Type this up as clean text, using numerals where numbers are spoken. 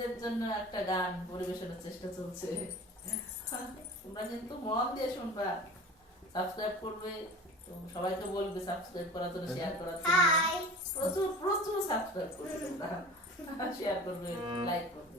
মেয়েদের জন্য একটা গান পরিবেশনের চেষ্টা চলছে। তোমরা কিন্তু মন দিয়ে শুনবা, সাবস্ক্রাইব করবে, তো সবাইকে বলবে সাবস্ক্রাইব করার জন্য, শেয়ার করার জন্য। প্রচুর প্রচুর সাবস্ক্রাইব করবে তোমরা, শেয়ার করবে, লাইক করবে।